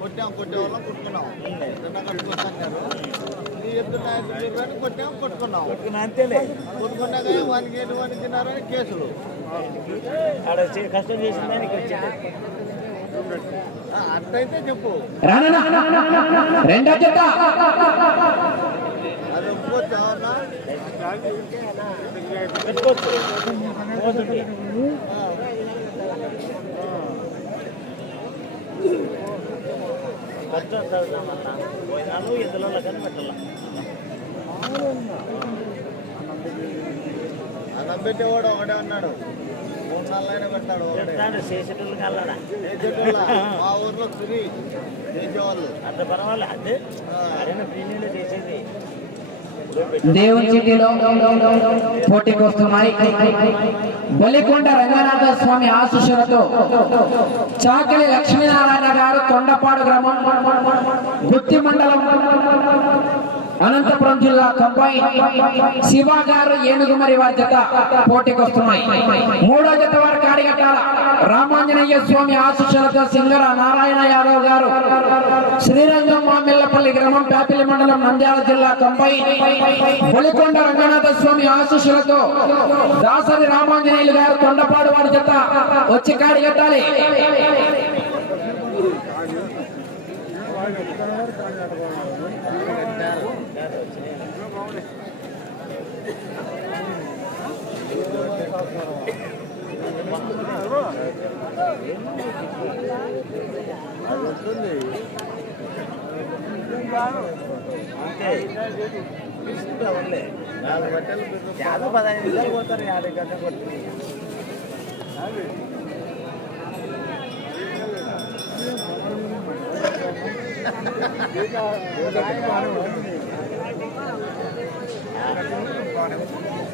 కొట్టాం కొట్టే వాళ్ళం కొట్టుకున్నాం కట్టుకొచ్చారు ఈ ఎద్దు నాయకులు కొట్టాం కొట్టుకున్నాం కొట్టుకున్నా అంతేలే కొట్టుకున్నాక వానికి ఎటు వానికి తిన్నారని కేసులు కష్టం చేసిన దానికి అట్లయితే చెప్పు రెండో కష్టం చదువుతామన్నా పోయినాలు ఎద్దులలో కానీ పెట్టాల అన్నం పెట్టేవాడు ఒకటే ఉన్నాడు మూడు నాలుగైనా పెట్టాడు ఒకటే చెప్తాడు చేసేటోళ్ళు కల్లడా చేసేటోళ్ళ మా ఊర్లో ఫ్రీ చేసేవాళ్ళు. అంత పర్వాలేదు అదే. అదేనా ప్రీమియంలో చేసేది. దేవుని చిట్టిలో పోటీకి వస్తున్నాయి బలికొండ రంగనాథ స్వామి ఆశీస్సులతో చాకలి లక్ష్మీనారాయణ గారు తొండపాడు గ్రామం గుత్తి మండలం అనంతపురం జిల్లా కంబాయి శివ గారు ఏనుగుమరి వారి జత పోటీకి వస్తున్నాయి. మూడో జత వారి కాడిగట్టాల. రామాంజనేయ స్వామి ఆశీస్సులతో సింగర నారాయణ యాదవ్ గారు శ్రీరంగం మామిల్లపల్లి గ్రామం ప్యాపిలి మండలం నంద్యాల జిల్లా కంబాయి పులికొండ రంగనాథ స్వామి ఆశీస్సులతో దాసరి రామాంజనేయులు గారు తొండపాడు వారి జత వచ్చి కాడిగట్టాలి అది వస్తుంది అంతే తీసుకుంటా వాళ్ళే నాలుగు బట్టలు యాభై పదహైదు నిమిషాలు పోతారు యాభై గంట కొట్టి రామ్మక్క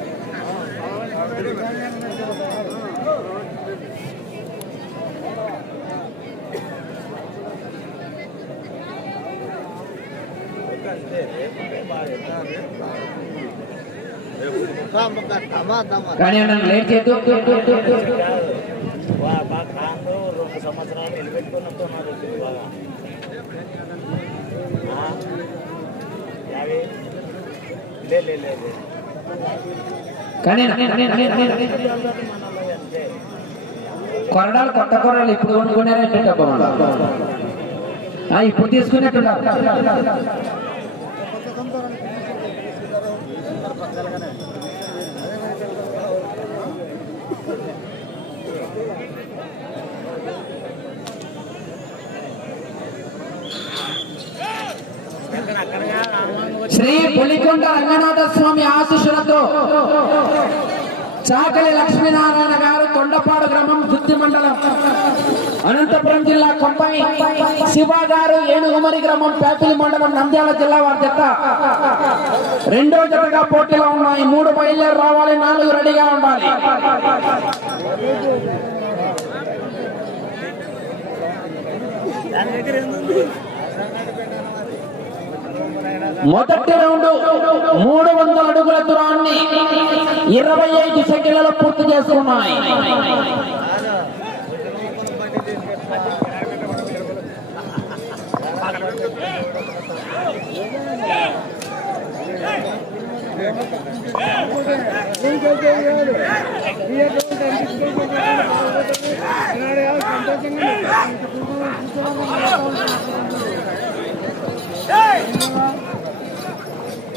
కానీ నన్ను లేట్ చేయొద్దు వా- బాగా కాంతో రెండు సంవత్సరాలు నిలబెట్టుకున్నట్టు ఉన్నారు ఇప్పుడు బాగా ఆ? యాభై లే లే లే లే. కానీ కొరడాలు కొత్త కొరడాలు ఇప్పుడు వండుకునేటట్టు ఇప్పుడు తీసుకునేట్టున్నారు. పులికొండ రంగనాథ స్వామి ఆశీస్సులతో చాకలి లక్ష్మీనారాయణ గారు కొండపాడు గ్రామం గుత్తి మండలం. అనంతపురం జిల్లా కొంపై శివ గారు ఏనుగుమరి గ్రామం పేపిలి మండలం నంద్యాల జిల్లా వారి జత. రెండో జతగా పోటీలో ఉన్నాయి. మూడు బయలుదేరి రావాలి. నాలుగు రెడీగా ఉండాలి. దాని దగ్గర ఏముంది మొదటి రౌండ్ మూడు వందల అడుగుల దూరాన్ని ఇరవై ఐదు సెకండ్లలో పూర్తి చేసుకున్నాయి. సంతోషంగా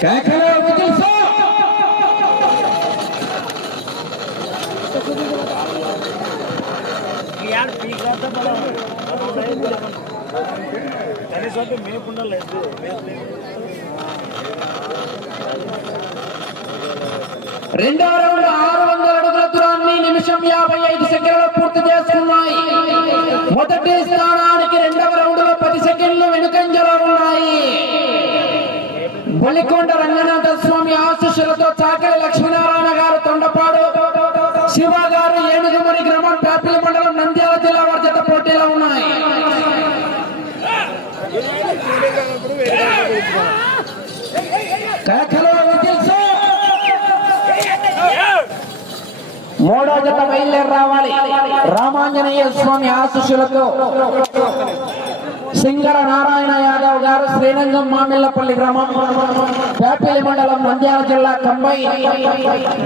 కేకలు వికిల్స్. రౌండ్ ఆరు వందల అడుగుల దూరాన్ని నిమిషం యాభై ఐదు సెకండ్లు పూర్తి చేస్తున్నాయి మొదటి స్థానానికి రెండవ కేకలు విజిల్స్. మూడో జత బయలుదేరి రావాలి రామాంజనేయ స్వామి ఆశీస్సులతో సింగర నారాయణ యాదవ్ గారు శ్రీరంగం మామిళ్ళపల్లి గ్రామం పేపల్లి మండలం నంద్యాల జిల్లా కంబై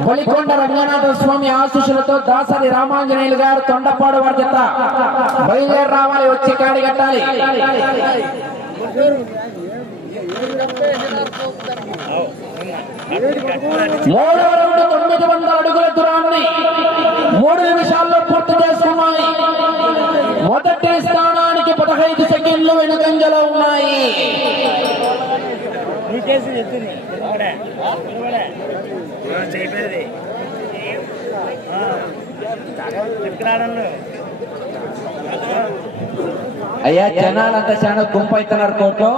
బలికొండ రంగనాథ స్వామి ఆశీస్సులతో దాసరి రామాంజనేయులు గారు తొండపాడు వారి జత బయలుదేరి రావాలి వచ్చి కాడి కట్టాలి మూడవ రౌండ్ తొమ్మిది వందల అడుగుల దూరాన్ని మూడు నిమిషాల్లో పూర్తి చేసుకున్నాయి. మొదటి స్థానానికి పదహైదు సెకండ్లు వెనుకంజలో ఉన్నాయి. నీకేసి ఎత్తుని ఇక్కడే. చెప్పేది. ఎక్కడాడను అయ్యా జనాలంతా చాలా గుంపు అవుతున్నారు కోర్టు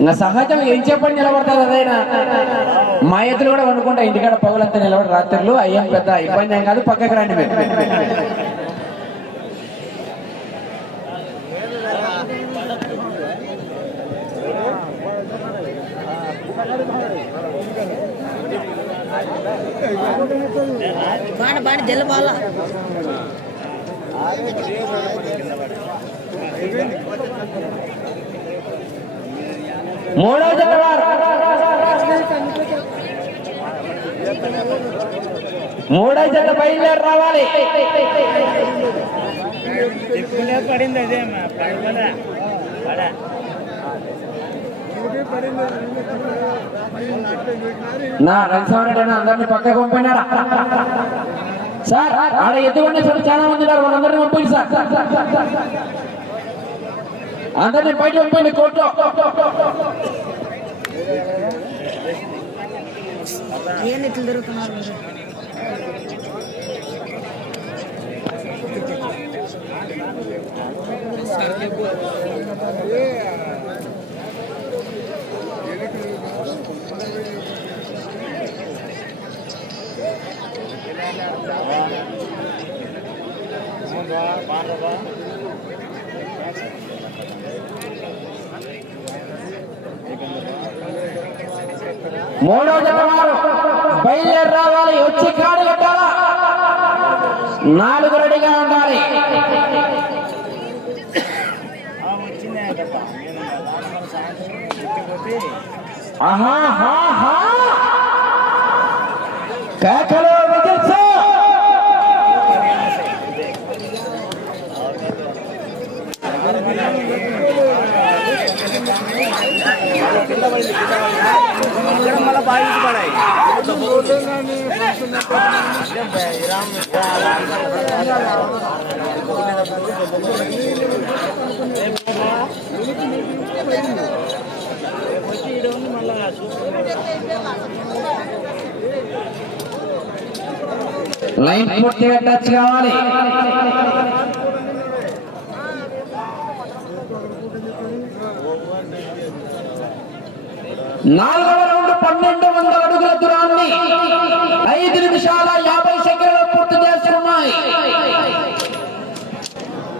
ఇంకా సహజం ఏం చెప్పండి నిలబడతారు అదైనా. మా ఎదురు కూడా వండుకుంటా ఇంటికాడ పగులంతా నిలబడి రాత్రులు. అయ్యాం పెద్ద ఇబ్బంది ఏం కాదు పక్కకి రండి మీరు. జల్ల బాల. మూడో జత వారు మూడో జత బయలుదేరి రావాలి తిప్పుకునే పడింది అదే పడబడా పడా నా రంగస్వామి అందరినీ పక్కకు పంపినారా సార్ ఆడ ఎత్తుకునే చోటు చాలా మంది ఉన్నారు. వాళ్ళందరినీ పంపింది సార్. అందరినీ బయట పంపింది కోర్టులో ఏం ఇట్లా తిరుగుతున్నారు మీరు? బాగా మూడో జతవారు బయలుదేరి రావాలి వచ్చి కాడు కట్టాలా? నాలుగు రెడీగా ఉండాలి. వచ్చిందే కదా కేకలు విజిల్స్ లైన్ పూర్తిగా టచ్ కావాలి. నాలుగవ రౌండ్ పన్నెండు వందల అడుగుల దూరాన్ని ఐదు నిమిషాల యాభై సెకండ్లు పూర్తి చేస్తున్నాయి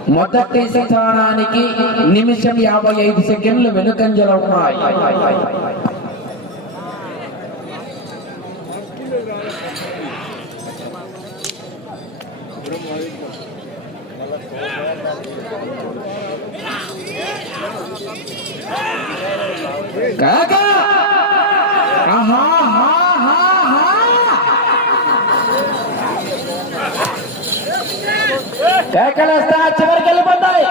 మొదటి స్థానానికి నిమిషం యాభై ఐదు సెకండ్లు వెనుకంజలో ఉన్నాయి. కేకలేస్తా చివరికి వెళ్ళిపోతాయి.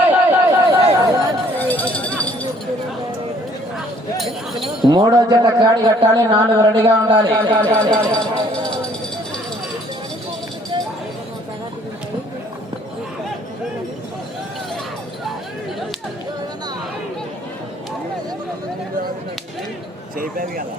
మూడో జత కాడి కట్టాలి నాలుగు రెడీగా ఉండాలి. చెప్పారు కదా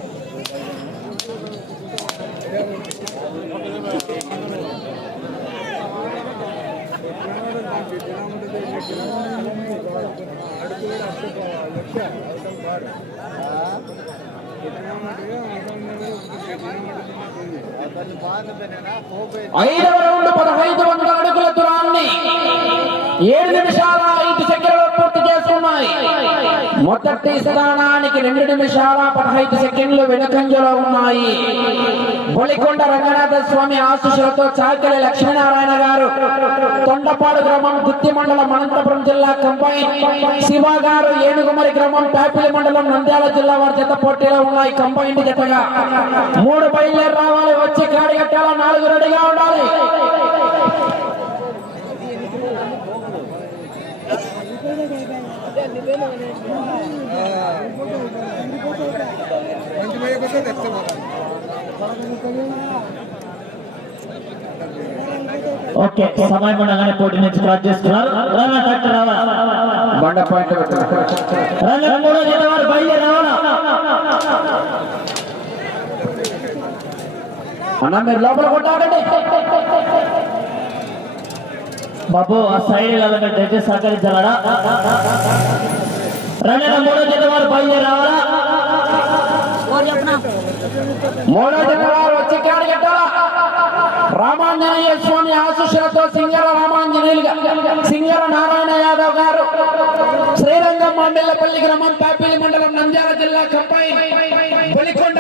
ఐదవ రౌండ్ పదహైదు వందల అడుగుల దూరాన్ని ఏడు నిమిషాల ఐదు సెకండ్లు పూర్తి చేస్తున్నాయి మొదటి స్థానానికి రెండు నిమిషాల పదహైదు సెకండ్లు వెనుకంజలో ఉన్నాయి. బొలికొండ రంగనాథ స్వామి ఆశీస్సులతో చాకలి లక్ష్మీనారాయణ గారు తొండపాడు గ్రామం గుత్తి మండలం అనంతపురం జిల్లా కంబైన్. శివ గారు ఏనుగుమరి గ్రామం పేపిలి మండలం నంద్యాల జిల్లా వారి జత పోటీలో ఉన్నాయి కంబైన్ జతగా. మూడు బయలుదేరి రావాలి వచ్చి కాడి కట్టాల నాలుగు రెడీగా ఉండాలి. ఓకే సమయం ఉండగానే పోటీ నుంచి క్రాస్ చేస్తున్నారు. రన్న రావాలా బండ పాయింట్ రన్న మూడో జత వారు బయలుదేరి రావాలా అన్న మీరు లోపల కొట్టాడండి. బాబు ఆ సైడ్ వెళ్ళగా దయచేసి సహకరించాలడా రన్న మూడో జత వారు బయలుదేరి రావాలా? మూడో జత వారు వచ్చి కాడి రామాంజనేయ స్వామి ఆశీస్సులతో సింగర రామాంజనేయులుగా సింగర నారాయణ యాదవ్ గారు శ్రీరంగం మండలపల్లి గ్రామం పాపిలి మండలం నంద్యాల జిల్లా కంపాయి బలికొండ